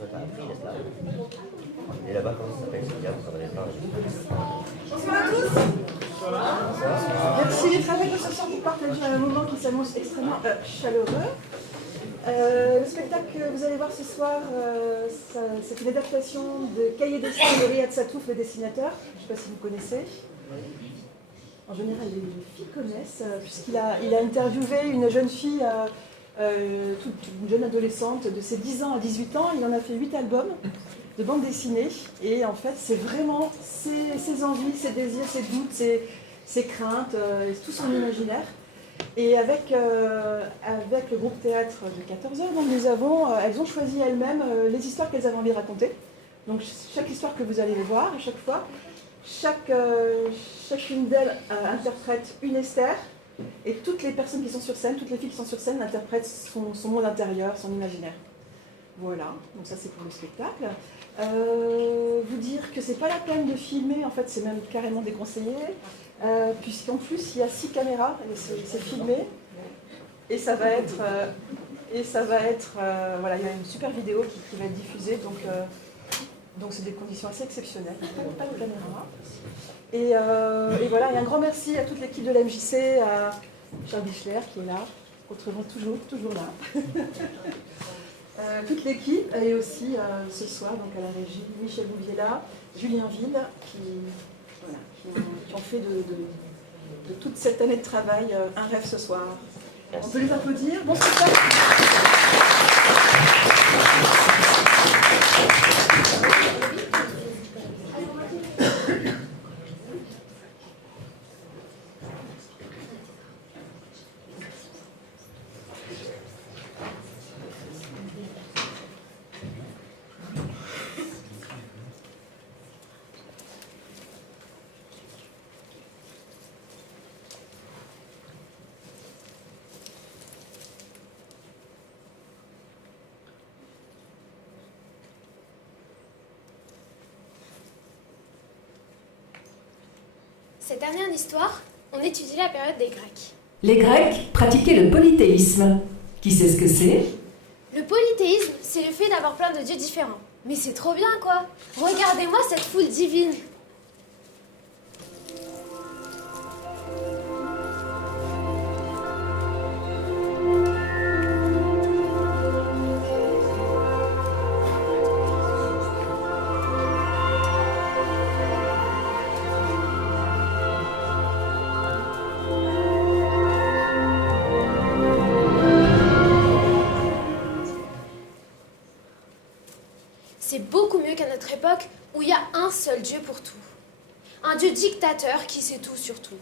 Toi, t'as appris, n'est-ce pas? Et là-bas, comment ça s'appelle? C'est bien, vous en avez plein. Bonsoir à tous. Merci d'être avec nous ce soir pour partager un moment qui s'annonce extrêmement chaleureux. Le spectacle que vous allez voir ce soir, c'est une adaptation de Cahiers dessin de Riyad Satouf, le dessinateur. Je ne sais pas si vous connaissez. En général, les filles connaissent, puisqu'il a interviewé une jeune fille, une jeune adolescente de ses 10 ans à 18 ans. Il en a fait 8 albums de bande dessinée. Et en fait, c'est vraiment ses envies, ses désirs, ses doutes, ses craintes, tout son imaginaire. Et avec le groupe théâtre de 14h, donc elles ont choisi elles-mêmes les histoires qu'elles avaient envie de raconter. Donc chaque histoire que vous allez voir, à chaque fois, chacune d'elles interprète une Esther, et toutes les personnes qui sont sur scène, toutes les filles qui sont sur scène interprètent son monde intérieur, son imaginaire. Voilà, donc ça c'est pour le spectacle. Vous dire que c'est pas la peine de filmer, en fait c'est même carrément déconseillé, puisqu'en plus il y a 6 caméras, et c'est filmé, et ça va être, voilà, il y a une super vidéo qui va être diffusée, donc c'est des conditions assez exceptionnelles, pas de caméra. Et voilà, et un grand merci à toute l'équipe de la MJC, à Charles Bichler qui est là, autrement toujours là. Toute l'équipe, et aussi ce soir donc à la régie, Michel Bouvier-là, Julien Ville, qui ont fait de toute cette année de travail un rêve ce soir. On peut les applaudir. Bon spectacle. Cette année en histoire, on étudie la période des Grecs. Les Grecs pratiquaient le polythéisme. Qui sait ce que c'est? Le polythéisme, c'est le fait d'avoir plein de dieux différents. Mais c'est trop bien, quoi! Regardez-moi cette foule divine! C'est beaucoup mieux qu'à notre époque où il y a un seul Dieu pour tout. Un Dieu dictateur qui sait tout sur tout.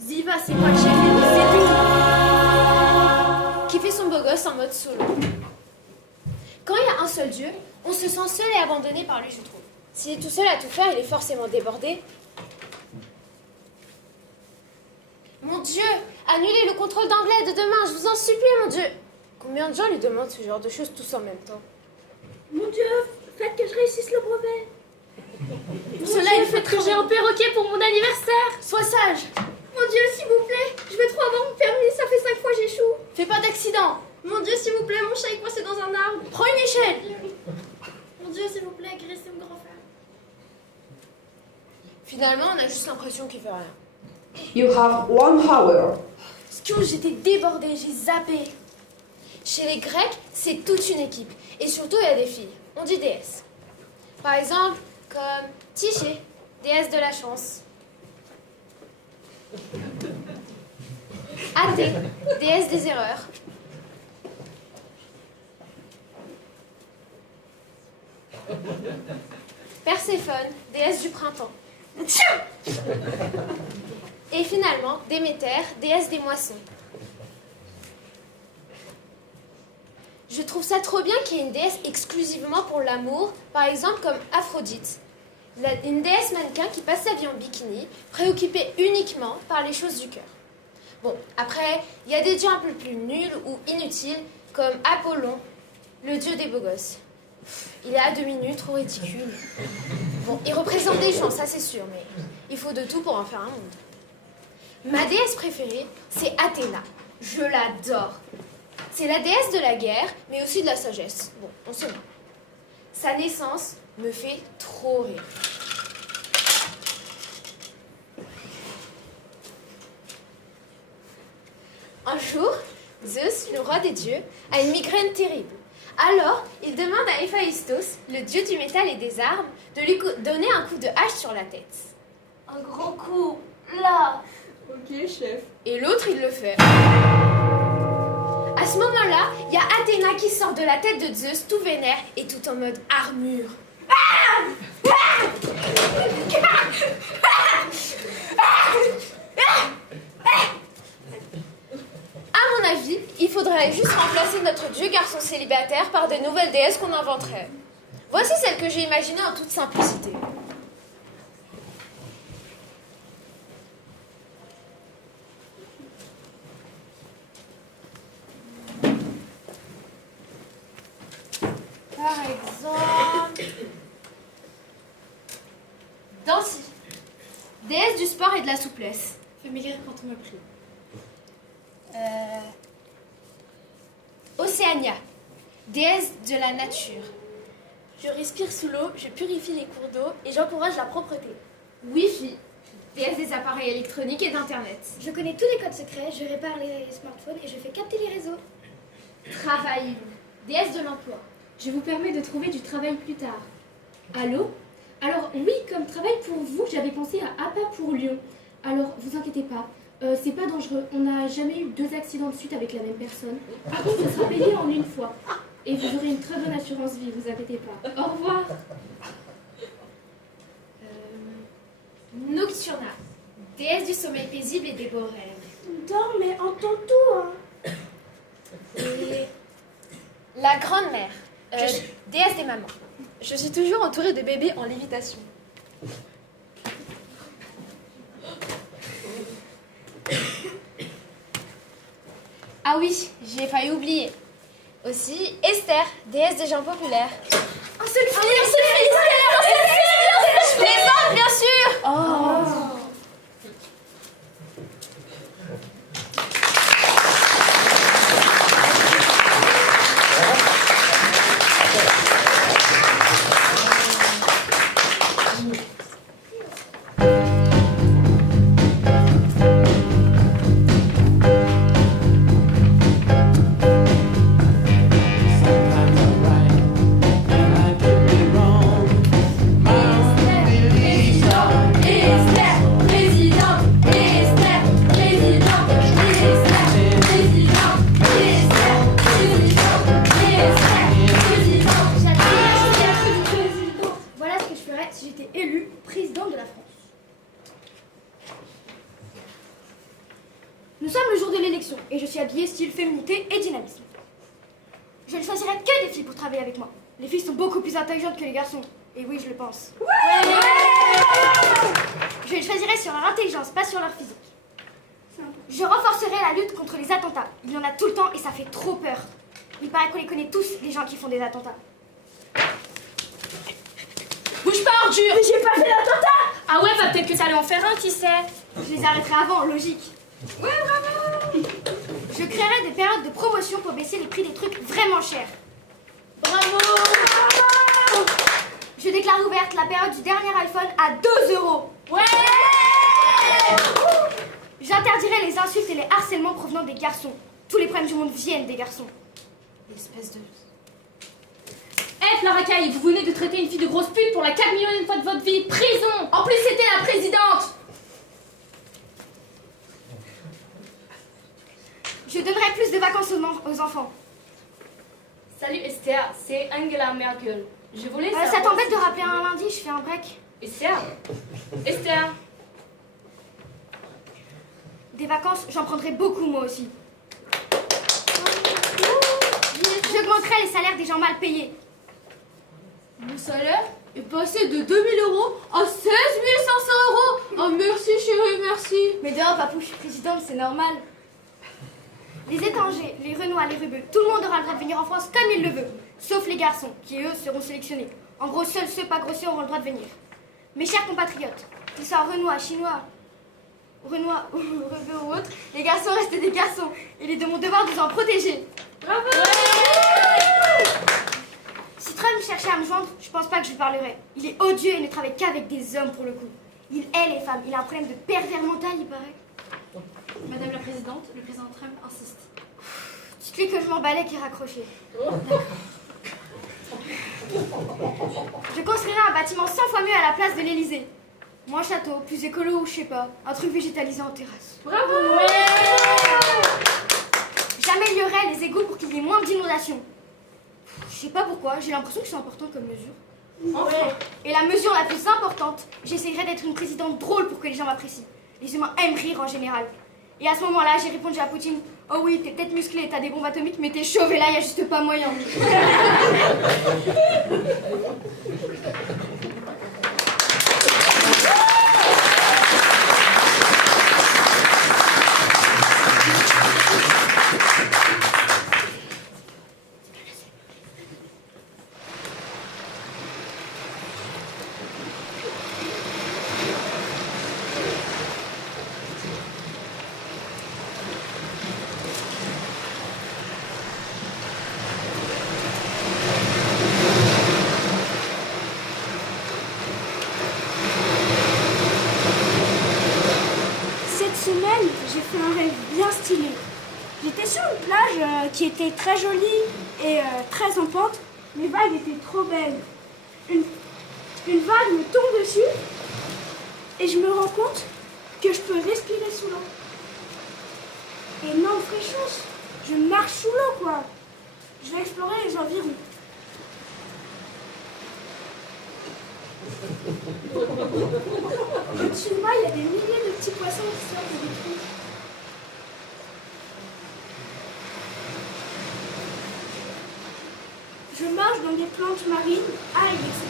Ziva, c'est moi le chef, c'est lui. Qui fait son beau gosse en mode solo. Quand il y a un seul Dieu, on se sent seul et abandonné par lui, je trouve. S'il est tout seul à tout faire, il est forcément débordé. Mon Dieu, annulez le contrôle d'anglais de demain, je vous en supplie, mon Dieu. Combien de gens lui demandent ce genre de choses tous en même temps? Mon Dieu, faites que je réussisse le brevet. Pour cela, il faut que j'ai un perroquet pour mon anniversaire. Sois sage. Mon Dieu, s'il vous plaît, je veux trop avoir mon permis, ça fait 5 fois que j'échoue. Fais pas d'accident. Mon Dieu, s'il vous plaît, mon chat est coincé dans un arbre. Prends une échelle. Mon Dieu, s'il vous plaît, guérissez mon grand frère. Finalement, on a juste l'impression qu'il fait rien. You have 1 hour. Excuse, j'étais débordée, j'ai zappé. Chez les Grecs, c'est toute une équipe. Et surtout, il y a des filles. On dit déesses. Par exemple, comme Tyché, déesse de la chance. Athée, déesse des erreurs. Perséphone, déesse du printemps. Et finalement, Déméter, déesse des moissons. Je trouve ça trop bien qu'il y ait une déesse exclusivement pour l'amour, par exemple comme Aphrodite. Une déesse mannequin qui passe sa vie en bikini, préoccupée uniquement par les choses du cœur. Bon, après, il y a des dieux un peu plus nuls ou inutiles, comme Apollon, le dieu des beaux gosses. Il est à demi-nu, trop ridicule. Bon, il représente des gens, ça c'est sûr, mais il faut de tout pour en faire un monde. Ma déesse préférée, c'est Athéna. Je l'adore. C'est la déesse de la guerre, mais aussi de la sagesse. Bon, on se ment. Sa naissance me fait trop rire. Un jour, Zeus, le roi des dieux, a une migraine terrible. Alors, il demande à Héphaïstos, le dieu du métal et des armes, de lui donner un coup de hache sur la tête. Un grand coup, là. Ok, chef. Et l'autre, il le fait. À ce moment-là, il y a Athéna qui sort de la tête de Zeus, tout vénère et tout en mode armure. À mon avis, il faudrait juste remplacer notre dieu garçon célibataire par de nouvelles déesses qu'on inventerait. Voici celle que j'ai imaginée en toute simplicité. Par exemple... Dancy, déesse du sport et de la souplesse. Fais maigrir quand on m'a pris. Océania, déesse de la nature. Je respire sous l'eau, je purifie les cours d'eau et j'encourage la propreté. Wi-Fi, déesse des appareils électroniques et d'Internet. Je connais tous les codes secrets, je répare les smartphones et je fais capter les réseaux. Travail, déesse de l'emploi. Je vous permets de trouver du travail plus tard. Allô? Alors oui, comme travail pour vous, j'avais pensé à APA pour Lyon. Alors, vous inquiétez pas, c'est pas dangereux. On n'a jamais eu 2 accidents de suite avec la même personne. Par contre, ça sera payé en une fois. Et vous aurez une très bonne assurance vie, vous inquiétez pas. Au revoir. Nocturna, déesse du sommeil paisible et des beaux rêves. Dors, mais entends tout, hein. Et la grande-mère, déesse des mamans. Je suis toujours entourée de bébés en lévitation. Ah oui, j'y ai failli oublier. Aussi, Esther, déesse des gens populaires. Un seul fil, Je plaisante, bien sûr. Voilà ce que je ferais si j'étais élue présidente de la France. Nous sommes le jour de l'élection et je suis habillée style féminité et dynamisme. Je ne choisirai que des filles pour travailler avec moi. Les filles sont beaucoup plus intelligentes que les garçons. Et oui, je le pense. Je les choisirai sur leur intelligence, pas sur leur physique. Je renforcerai la lutte contre les attentats. Il y en a tout le temps et ça fait trop peur. Il paraît qu'on les connaît tous, les gens qui font des attentats. Bouge pas, ordure! Mais j'ai pas fait d'attentat! Ah ouais, bah peut-être que t'allais en faire un, qui sait? Je les arrêterai avant, logique. Ouais, bravo! Je créerai des périodes de promotion pour baisser les prix des trucs vraiment chers. Bravo. Je déclare ouverte la période du dernier iPhone à 2 €. Ouais. J'interdirai les insultes et les harcèlements provenant des garçons. Tous les problèmes du monde viennent des garçons. Espèce de... Eh, Clara Caille, vous venez de traiter une fille de grosse pute pour la 4 millionième fois de votre vie. Prison! En plus, c'était la présidente! Je donnerai plus de vacances aux enfants. Salut Esther, c'est Angela Merkel. Je voulais Ça savoir... t'embête de rappeler un lundi, je fais un break. Esther? Esther? Des vacances, j'en prendrai beaucoup moi aussi. J'augmenterai les salaires des gens mal payés. Mon salaire est passé de 2 000 € à 16 500 €. Oh merci chérie, merci. Mais dehors, papou, je suis présidente, c'est normal. Les étrangers, les Renois, les Rebeux, tout le monde aura le droit de venir en France comme il le veut. Sauf les garçons, qui eux seront sélectionnés. En gros, seuls ceux pas grossiers auront le droit de venir. Mes chers compatriotes, qu'ils soient Renois, Chinois, Renois ou Rebeux ou autres, les garçons restent des garçons. Il est de mon devoir de vous en protéger. Bravo. Si Trump cherchait à me joindre, présidente, je pense pas que je lui parlerai. Il est odieux et ne travaille qu'avec des hommes pour le coup. Il hait les femmes, il a un problème de pervers mental, il paraît. Madame la présidente, le président Trump insiste. Dites-lui que je m'emballais qu'il raccrochait. Je construirai un bâtiment 100 fois mieux à la place de l'Élysée. Moins château, plus écolo ou je sais pas, un truc végétalisé en terrasse. Bravo! J'améliorerai les égouts pour qu'il y ait moins d'inondations. Je sais pas pourquoi, j'ai l'impression que c'est important comme mesure. Enfin, et la mesure la plus importante, j'essayerai d'être une présidente drôle pour que les gens m'apprécient. Les humains aiment rire en général. Et à ce moment-là, j'ai répondu à Poutine, oh oui, t'es peut-être musclé, t'as des bombes atomiques, mais t'es chauve et là, y a juste pas moyen. Cette semaine, j'ai fait un rêve bien stylé. J'étais sur une plage qui était très jolie et très en pente. Les vagues étaient trop belles. Une vague me tombe dessus et je me rends compte que je peux respirer sous l'eau. Énorme fraîcheur, je marche sous l'eau quoi. Je vais explorer les environs. Au-dessus de moi, il y a des milliers de petits poissons qui sortent des trous. Je marche dans des plantes marines, algues, etc.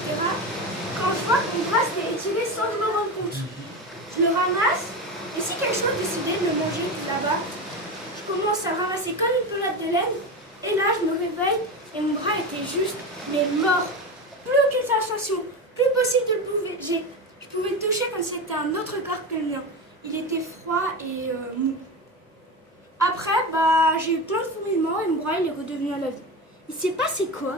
Quand je vois que mon bras s'est étiré sans que je me rende compte. Je le ramasse, et si quelque chose décidait de me manger là-bas, je commence à ramasser comme une pelade de laine, et là je me réveille, et mon bras était juste, mais mort. Plus aucune sensation, plus possible de le bouger. Je pouvais le toucher comme si c'était un autre corps que le mien. Il était froid et mou. Après, j'ai eu plein de fourmillements et mon bras il est redevenu à la vie. Il s'est passé quoi?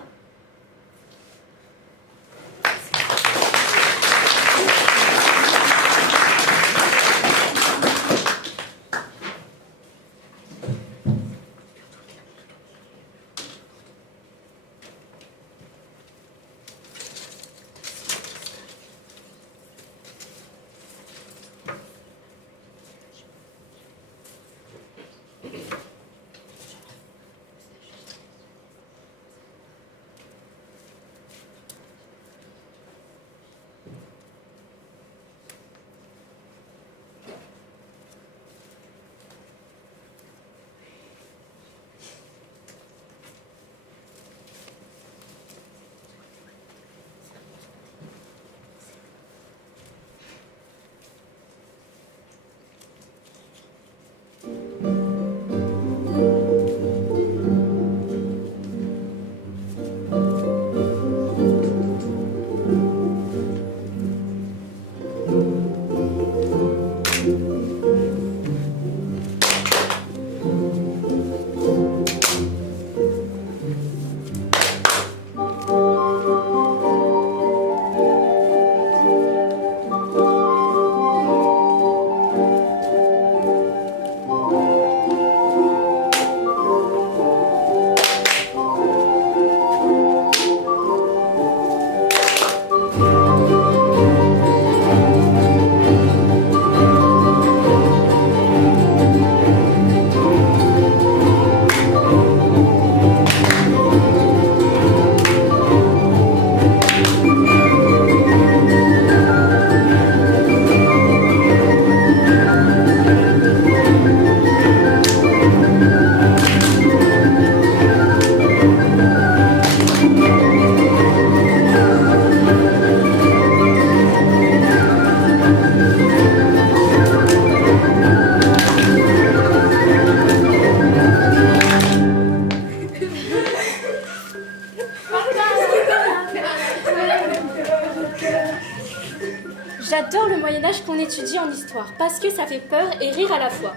J'adore le Moyen-Âge qu'on étudie en histoire, parce que ça fait peur et rire à la fois.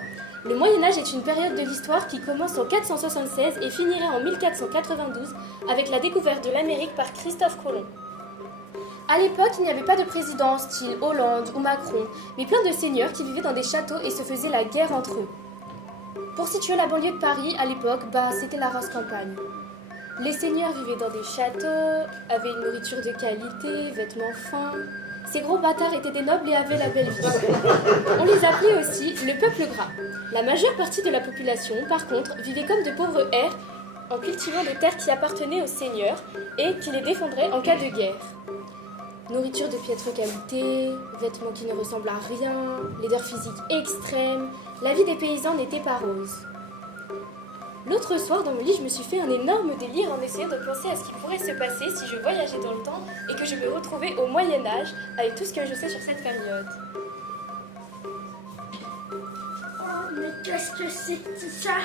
Le Moyen-Âge est une période de l'histoire qui commence en 476 et finirait en 1492 avec la découverte de l'Amérique par Christophe Colomb. À l'époque, il n'y avait pas de président style Hollande ou Macron, mais plein de seigneurs qui vivaient dans des châteaux et se faisaient la guerre entre eux. Pour situer la banlieue de Paris, à l'époque, c'était la rase campagne. Les seigneurs vivaient dans des châteaux, avaient une nourriture de qualité, vêtements fins. Ces gros bâtards étaient des nobles et avaient la belle vie. On les appelait aussi le peuple gras. La majeure partie de la population, par contre, vivait comme de pauvres hères en cultivant des terres qui appartenaient aux seigneurs et qui les défendraient en cas de guerre. Nourriture de piètre qualité, vêtements qui ne ressemblent à rien, laideur physique extrême, la vie des paysans n'était pas rose. L'autre soir, dans mon lit, je me suis fait un énorme délire en essayant de penser à ce qui pourrait se passer si je voyageais dans le temps et que je me retrouvais au Moyen-Âge avec tout ce que je sais sur cette période. Oh, mais qu'est-ce que c'est que ça?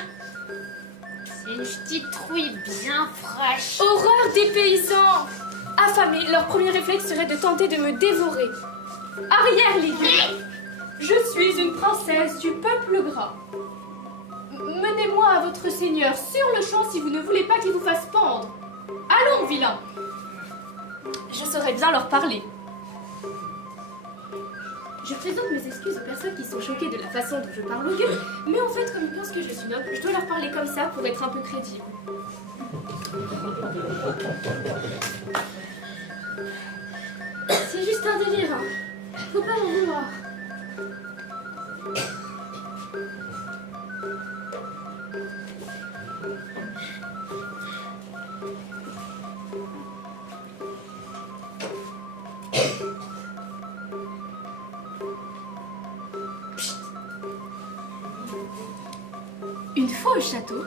C'est une petite truie bien fraîche. Horreur des paysans! Affamés, leur premier réflexe serait de tenter de me dévorer. Arrière, les gars! Je suis une princesse du peuple gras. Menez-moi à votre seigneur sur le champ si vous ne voulez pas qu'il vous fasse pendre. Allons, vilain! Je saurais bien leur parler. Je présente mes excuses aux personnes qui sont choquées de la façon dont je parle aux gueux, mais en fait, comme ils pensent que je suis noble, je dois leur parler comme ça pour être un peu crédible. C'est juste un délire, hein. Faut pas m'en vouloir. Une fois au château,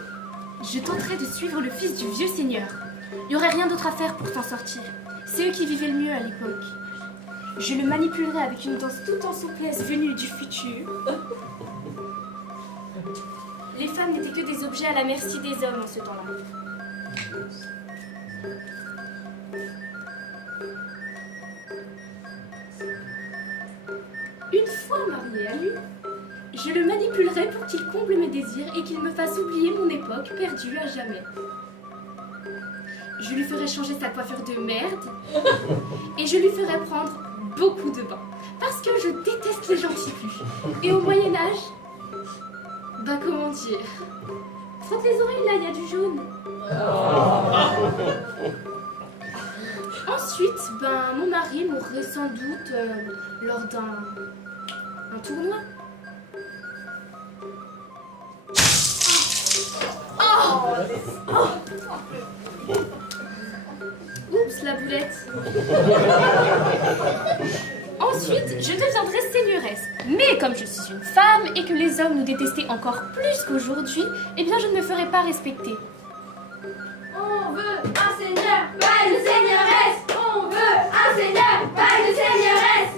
je tenterai de suivre le fils du vieux seigneur. Il n'y aurait rien d'autre à faire pour s'en sortir. C'est eux qui vivaient le mieux à l'époque. Je le manipulerai avec une danse toute en souplesse venue du futur. Les femmes n'étaient que des objets à la merci des hommes en ce temps-là. Une fois marié à lui, je le manipulerai pour qu'il comble mes désirs et qu'il me fasse oublier mon époque perdue à jamais. Je lui ferai changer sa coiffure de merde et je lui ferai prendre beaucoup de bains. Parce que je déteste les gens qui puent. Et au Moyen-Âge, bah comment dire, frotte les oreilles là, il y a du jaune. Ensuite, mon mari mourrait sans doute lors d'un tournoi. Oups, la boulette. Ensuite, je deviendrai seigneuresse. Mais comme je suis une femme et que les hommes nous détestaient encore plus qu'aujourd'hui, eh bien je ne me ferai pas respecter. On veut un seigneur, pas une seigneuresse. On veut un seigneur, pas une seigneuresse.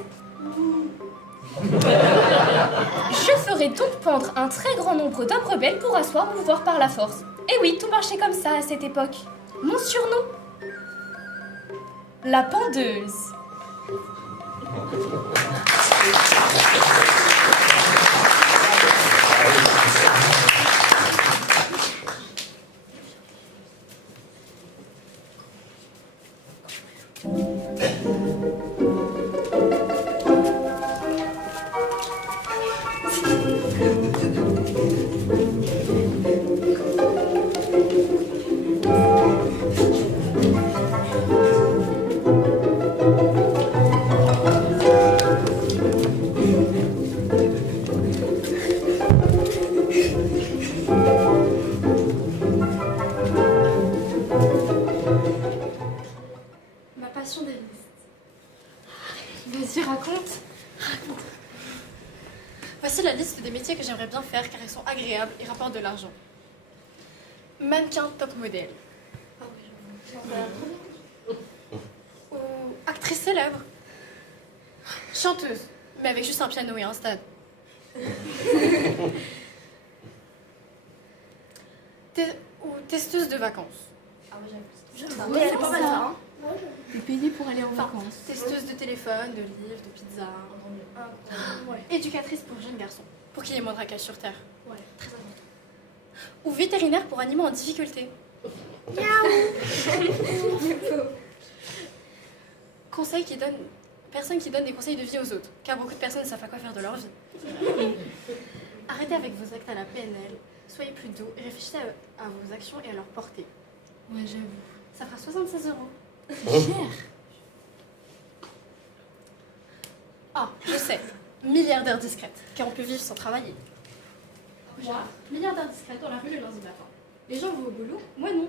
Je ferai donc pendre un très grand nombre d'hommes rebelles pour asseoir mon pouvoir par la force. Et oui, tout marchait comme ça à cette époque. Mon surnom, la pendeuse. Ma passion des listes. Vas-y, raconte. Voici la liste des métiers que j'aimerais bien faire car ils sont agréables et rapportent de l'argent. Mannequin top modèle. Ou actrice célèbre. Chanteuse, mais avec juste un piano et un stade. Ou testeuse de vacances. C'est pas mal ça, hein. T'es payée pour aller en Enfin, vacances. testeuse de téléphone, de livres, de pizza. Ouais. Éducatrice pour jeunes garçons, pour qu'il y ait moins de braquage sur terre. Ouais, très important. Ou vétérinaire pour animaux en difficulté. Conseil personne qui donne des conseils de vie aux autres, car beaucoup de personnes ne savent pas quoi faire de leur vie. Arrêtez avec vos actes à la PNL, soyez plus doux et réfléchissez à vos actions et à leur portée. Ouais, j'avoue. Ça fera 76 €. Cher. Ah, je sais, milliardaire discrète, car on peut vivre sans travailler. Moi, milliardaire discrète dans la rue le lundi matin. Les gens vont au boulot, moi non.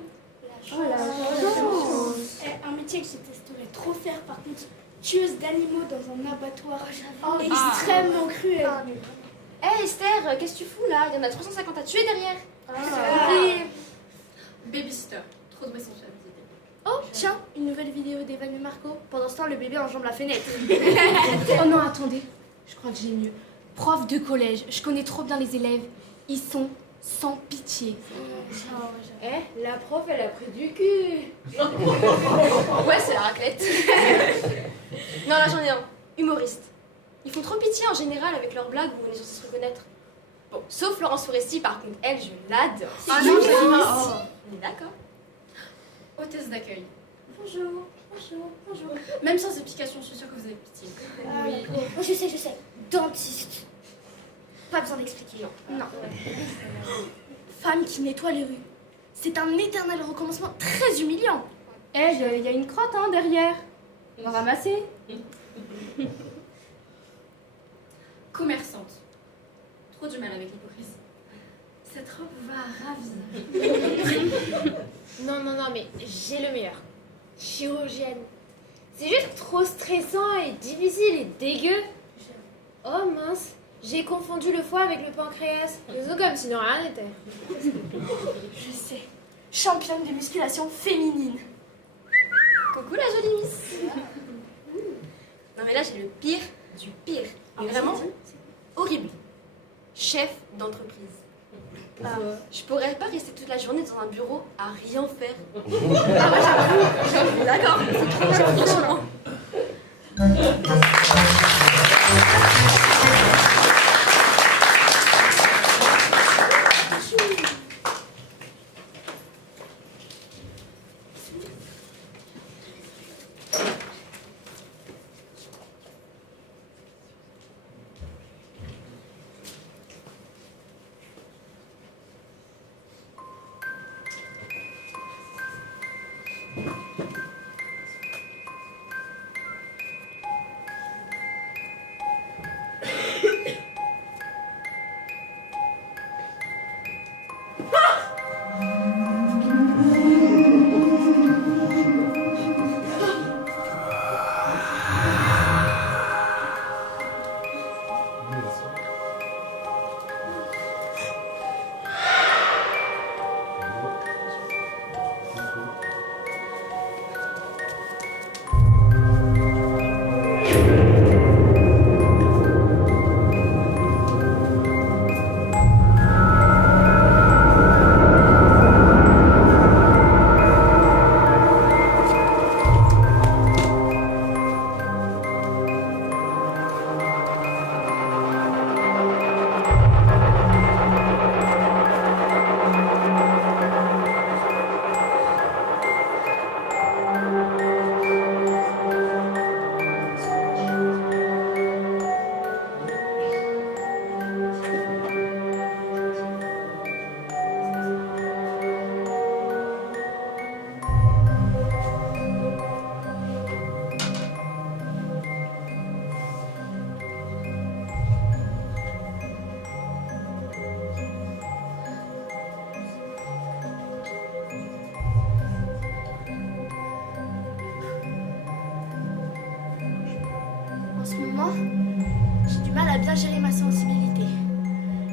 Un métier que je détesterais trop faire, par contre, tueuse d'animaux dans un abattoir Oh, extrêmement cruel. Hé Esther, qu'est-ce que tu fous là? Il y en a 350 à tuer derrière. Babysitter, trop de responsabilité. Oh, tiens, une nouvelle vidéo d'Evan et Marco. Pendant ce temps, le bébé enjambe la fenêtre. Oh non, attendez, je crois que j'ai mieux. Prof de collège, je connais trop bien les élèves. Ils sont sans pitié. La prof, elle a pris du cul. Ouais, c'est la raclette. Non, là j'en ai un. Humoriste. Ils font trop pitié en général avec leurs blagues où on est censé se reconnaître. Bon, sauf Laurence Foresti, par contre, elle, je l'adore. Ah non, On est d'accord. Hôtesse d'accueil. Bonjour, bonjour, bonjour. Même sans application, je suis sûre que vous avez pitié. Oh, je sais. Dentiste. Pas besoin d'expliquer. Non. Femme qui nettoie les rues. C'est un éternel recommencement très humiliant. Il y a une crotte hein, derrière. On va ramasser. Commerçante. Trop du mal avec l'hypocrisie. Cette robe va ravir. Non, mais j'ai le meilleur. Chirurgienne. C'est juste trop stressant et difficile et dégueu. Oh mince, j'ai confondu le foie avec le pancréas. Faisons comme si de rien n'était. Je sais. Championne de musculation féminine. Coucou la jolie miss. Non mais là j'ai le pire du pire. Mais vraiment horrible. Chef d'entreprise. Je pourrais pas rester toute la journée dans un bureau à rien faire. Ah ouais, j'avoue, d'accord, c'est trop bien, franchement. En ce moment, j'ai du mal à bien gérer ma sensibilité,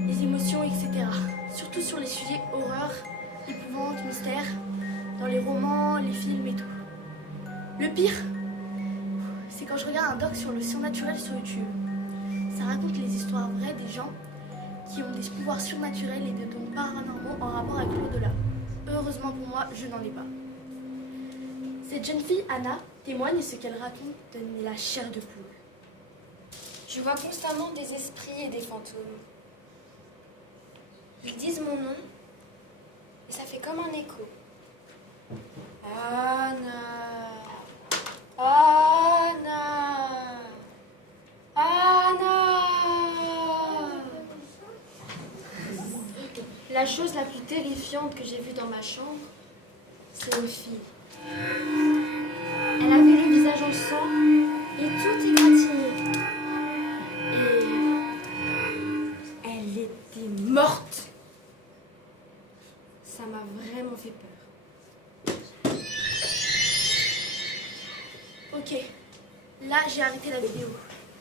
les émotions, etc. Surtout sur les sujets horreur, épouvante, mystère, dans les romans, les films et tout. Le pire, c'est quand je regarde un doc sur le surnaturel sur YouTube. Ça raconte les histoires vraies des gens qui ont des pouvoirs surnaturels et des dons paranormaux en rapport avec l'au-delà. Heureusement pour moi, je n'en ai pas. Cette jeune fille, Anna, témoigne et ce qu'elle raconte donne la chair de poule. Je vois constamment des esprits et des fantômes. Ils disent mon nom et ça fait comme un écho. Anna, Anna. La chose la plus terrifiante que j'ai vue dans ma chambre, c'est une fille. Elle avait le visage en sang et tout égratigné. Et elle était morte. Ça m'a vraiment fait peur. Ok, là j'ai arrêté la vidéo.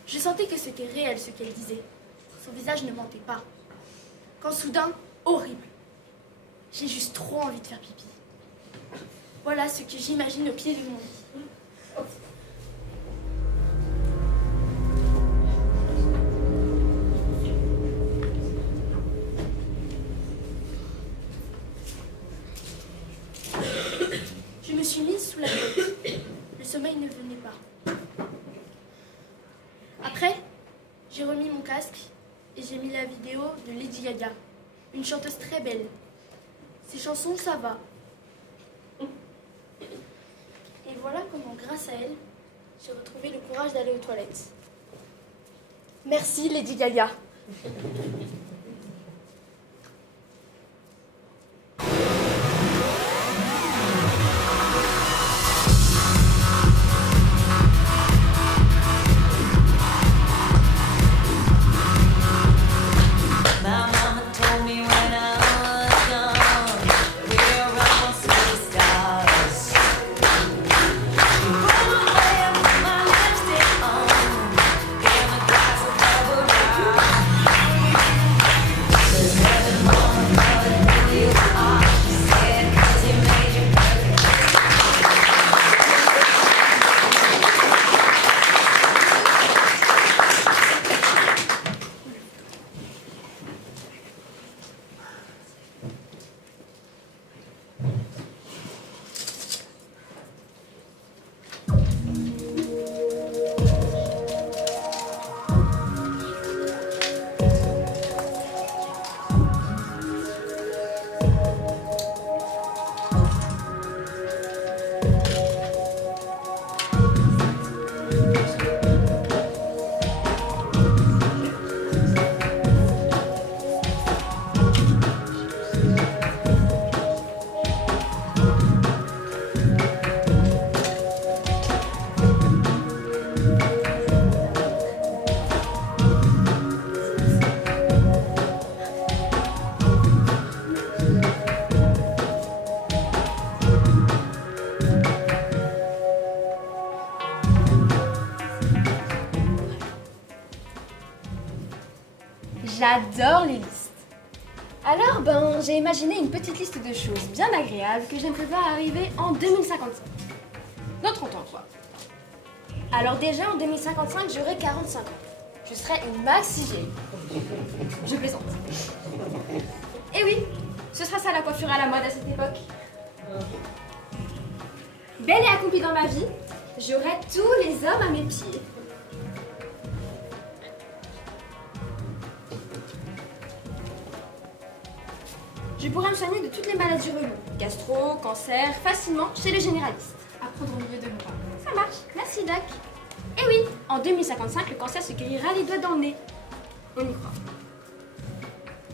Je sentais que c'était réel ce qu'elle disait. Son visage ne mentait pas. Quand soudain, horrible. J'ai juste trop envie de faire pipi. Voilà ce que j'imagine au pied de mon lit. Je me suis mise sous la couette. Le sommeil ne venait pas. Après, j'ai remis mon casque et j'ai mis la vidéo de Lady Gaga, une chanteuse très belle. Ses chansons, ça va. Et voilà comment, grâce à elle, j'ai retrouvé le courage d'aller aux toilettes. Merci Lady Gaga. J'adore les listes. Alors, j'ai imaginé une petite liste de choses bien agréables que j'aimerais voir arriver en 2055. Dans 30 ans, quoi. Alors déjà, en 2055, j'aurai 45 ans. Je serai une maxi vieille. Je plaisante. Et oui, ce sera ça la coiffure à la mode à cette époque. Belle et accomplie dans ma vie, j'aurai tous les hommes à mes pieds. Je pourrais me soigner de toutes les maladies reloues, gastro, cancer, facilement chez le généraliste. À prendre au milieu de mon pas. Ça marche, merci Doc. Et oui, en 2055, le cancer se guérira les doigts dans le nez. On y croit.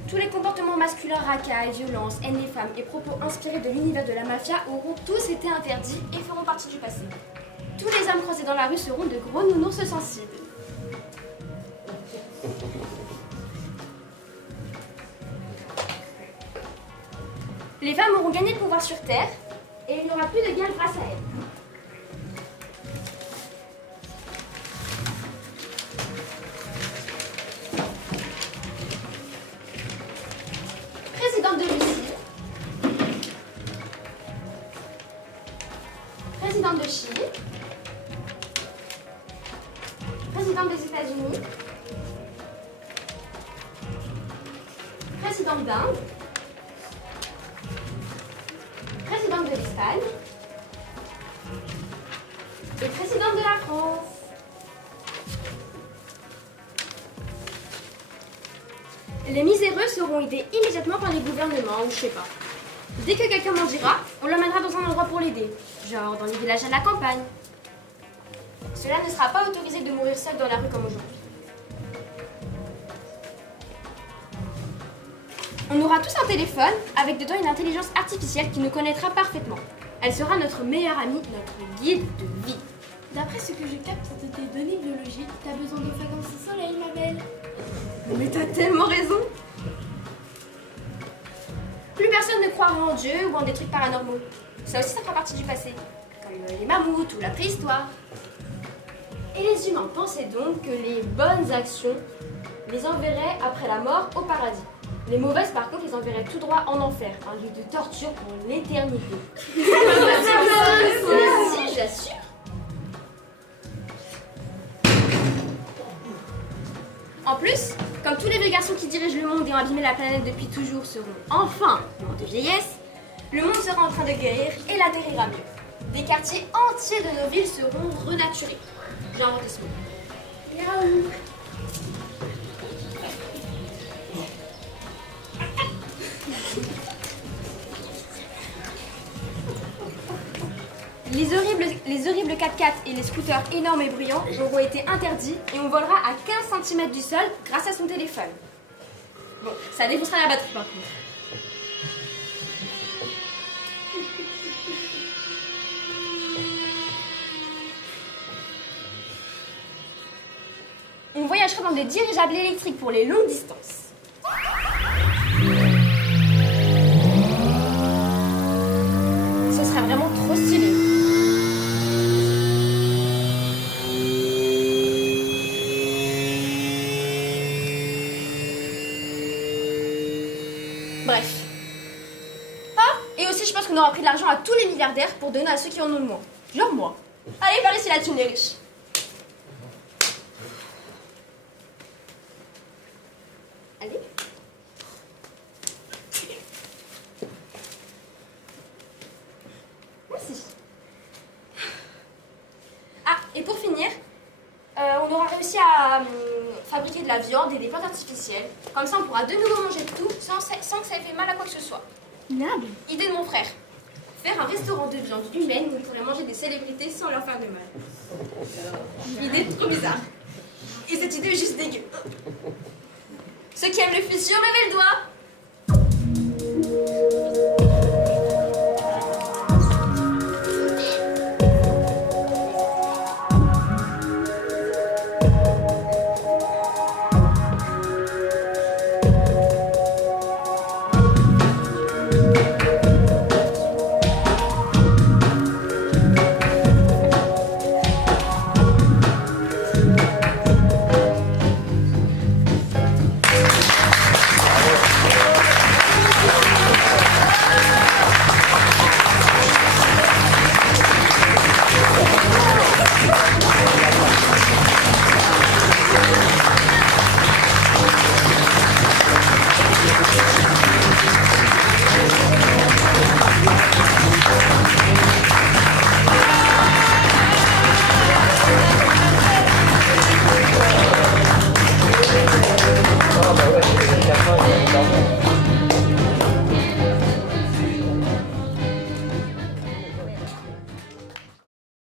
Tous les comportements masculins, racailles, violences, haine des femmes et propos inspirés de l'univers de la mafia auront tous été interdits et feront partie du passé. Tous les hommes croisés dans la rue seront de gros nounours sensibles. Les femmes auront gagné le pouvoir sur Terre et il n'y aura plus de guerre grâce à elles. Présidente de Russie, présidente de Chine, présidente des États-Unis, présidente d'Inde, présidente de l'Espagne et présidente de la France. Les miséreux seront aidés immédiatement par les gouvernements ou je sais pas. Dès que quelqu'un m'en dira, on l'emmènera dans un endroit pour l'aider, genre dans les villages à la campagne. Cela ne sera pas autorisé de mourir seul dans la rue comme aujourd'hui. On aura tous un téléphone avec dedans une intelligence artificielle qui nous connaîtra parfaitement. Elle sera notre meilleure amie, notre guide de vie. D'après ce que je capte de tes données biologiques, t'as besoin de vacances au soleil, ma belle. Mais t'as tellement raison. Plus personne ne croira en Dieu ou en des trucs paranormaux. Ça aussi, ça fera partie du passé. Comme les mammouths ou la préhistoire. Et les humains pensaient donc que les bonnes actions les enverraient après la mort au paradis. Les mauvaises, par contre, les enverraient tout droit en enfer, un lieu de torture pour l'éternité. Si, j'assure. En plus, comme tous les vieux garçons qui dirigent le monde et ont abîmé la planète depuis toujours seront enfin morts de vieillesse, le monde sera en train de guérir et la terre ira mieux. Des quartiers entiers de nos villes seront renaturés. J'ai inventé ce mot. Miaou. Les horribles 4x4 et les scooters énormes et bruyants auront été interdits et on volera à 15 cm du sol grâce à son téléphone. Bon, ça défoncera la batterie par contre. On voyagera dans des dirigeables électriques pour les longues distances. Ce serait vraiment trop stylé. Bref. Ah, et aussi je pense qu'on aura pris de l'argent à tous les milliardaires pour donner à ceux qui en ont le moins. Genre moi. Allez, par ici la thune des riches. Allez. Merci. Ah, et pour finir, on aura réussi à fabriquer de la viande et des plantes artificielles. Comme ça, on pourra de nouveau manger tout sans que ça ait fait mal à quoi que ce soit. Nab. Idée de mon frère. Faire un restaurant de viande humaine où on pourrait manger des célébrités sans leur faire de mal. Idée trop bizarre. Et cette idée est juste dégueu. Ceux qui aiment le futur, levez le doigt.